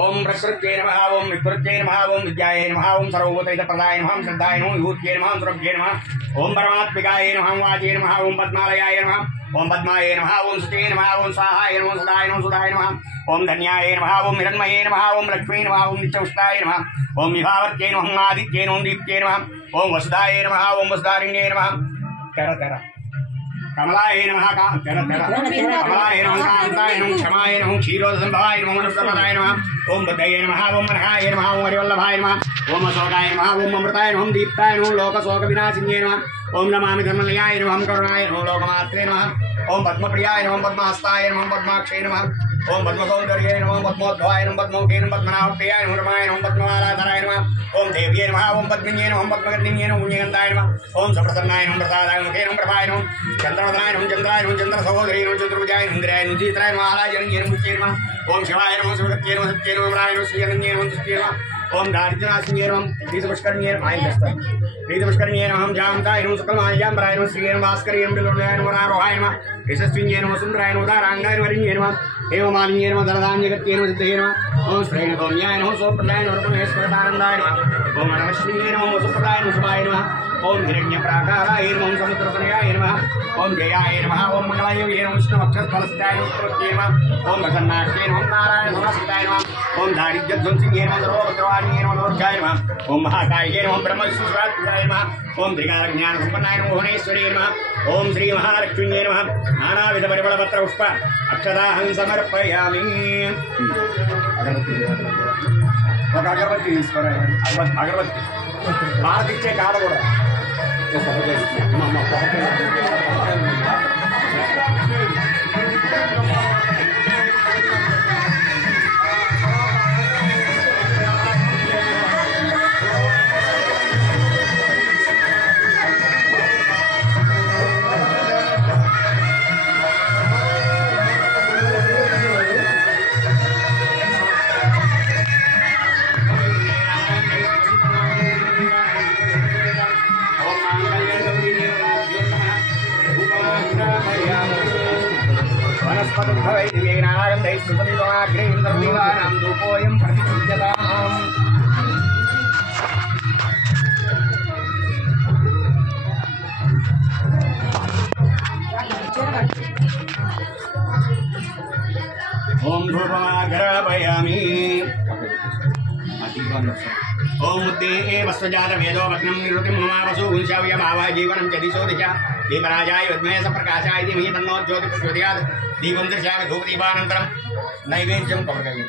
ओम प्रकृत्यै नमः ओम विकृत्यै नमः ओम विद्यायै नमः ओम सर्वभूतहितप्रदाय नमः श्रद्धाय नमः विभूत्यै नमः सुरभ्यै नमः ओम परमात्मिकायै नमः वाच्यै नमः ओम पद्मालयाय नमः ओम पद्मायै नमः ओम सुते नमः ओम स्वाहाय नमः सदाय नमः सुधाय नमः ओम धन्याय नमः ओम हिरण्मये नमः ओम लक्ष्मी नमः ओम नित्यपुष्टाय नमः ओम विभावर्त्यै नमः ओम आदित्यै नमः ओम दीप्त्यै नमः ओम वसुधाय नमः ओम वसुधारिण्यै नमः कमलाय नमः कमलाय नमः कांताय नमः क्षमाय नमः क्षीरोदसंभवाय नमः मनोप्रदाय नमः ओम बुद्धये नमः ओम मनहाय नमः ओम हरिवल्लभाय नमः ओम अशोकाय नमः ओम अमृताय नमः ओम दीप्ताय नमः लोकशोक विनाशिन्ये नमः ओम नमामि धर्मलयाय नमः ओम करुणाय नमः लोकमात्रे नमः ओम पद्मप्रियाय नमः पद्महस्ताय नमः पद्माक्षे नमः ओम पद्मसौंदर्ये नमः पद्मोद्भवाय नमः पद्ममुखे नमः पद्मनाभप्रियाय नमः रमाय नमः पद्ममालाधराय नमः ओम देव्ये नमः ओम पद्मिन्ये नमः पद्मगन्धिन्ये नमः पुण्यगन्धाय नमः ओम सप्रसन्नाय नमः प्रसादाय मुखे नमः प्रभाय नमः चन्द्रवदनाय नमः चन्द्राय नमः चन्द्रसहोदरी नमः चतुर्भुजाय नमः इन्द्राय नमः चित्राय नमः आलाजन्ये नमः मुख्ये नमः ओम शिवाय नमः शिवशक्त्यै नमः सत्ये नमः राय नमः श्रीजन्ये नमः तुष्टे नमः ओम दारिद्र्यनाशिन्ये नमः प्रीतपुष्करण्ये नमः प्रीतपुष्करण्ये नमः जामताय नमः सकलमायाम्बराय नमः श्रीये नमः भास्कर्ये नमः बिल्वनाय नमः नारोहाय नमः यशस्विन्ये नमः सुन्दराय नमः उदाराङ्गाय नमः वरिण्ये नमः एवमालिन्ये नमः दलदान्यगत्ये नमः सिद्धये नमः ओम श्रेणिगौम्याय नमः सोप्रदाय नमः रमणेश्वरदानन्दाय नमः ओम नमश्रीये नमः सुप्रदाय नमः शुभाय नमः ओम हिरण्यप्राकाराय नमः समुद्रतनयाय नमः ओम जयाय नमः ओम मंगलाय नमः विष्णुवक्षस्थलस्याय नमः ओम प्रसन्नाक्षे नमः नारायण नमस्ताय नमः ओम दारिद्र्यध्वंसिन्ये नमः सर्वभद्रवाण्ये नमः लोकाय नमः ओम महाकाय नमः ब्रह्मविष्णुस्वराय नमः ओम त्रिकालज्ञानसम्पन्नाय नमः भुवनेश्वरी नमः ओम श्री महालक्ष्म्यै नमः नानाविध परिमलपत्र पुष्प अक्षताहं समर्पयामि ఒక అగరబత్తి తీసుకోరండి అగరబత్తి మాకిచ్చే కాడ కూడా ओम धूपमाघ्रापयामि ओम मुद्दे वस्वजात वेदो वग्नं निरुतिं ममावसु उंशाव्य भावा जीवनं च दिशो दिशा दीपराजाय विद्महे सप्रकाशाय धीमहि तन्नो ज्योति प्रचोदयात् दीपं दर्शयामि धूपदीपानन्तरं नैवेद्यं समर्पयामि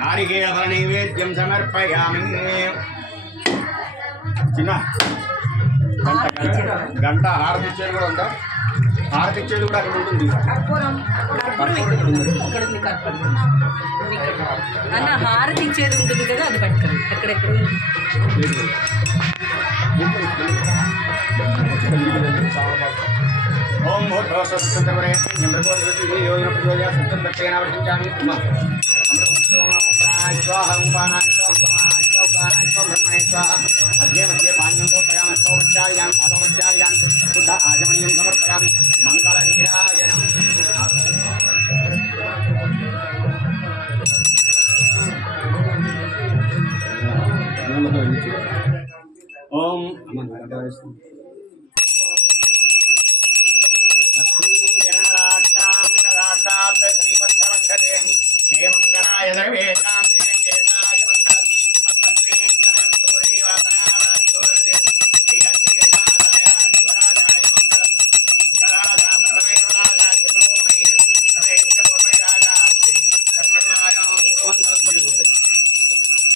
नारिकेलफल नैवेद्यं समर्पयामि చిన్న గంట హారతి ఇచ్చేది కూడా ఉందా హారతి ఇచ్చేది కూడా అక్కడ ఉంటుంది అన్న హారతి ఇచ్చేది ఉంటుంది కదా అది పట్టుకోండి ఎక్కడెక్కడ ఓం अद्य मध्ये पानीयं समर्पयामि स्तोत्रचार्यान् पादोपचार्यान् शुद्ध आचमनीयं समर्पयामि मङ्गलनीराजनम् ओम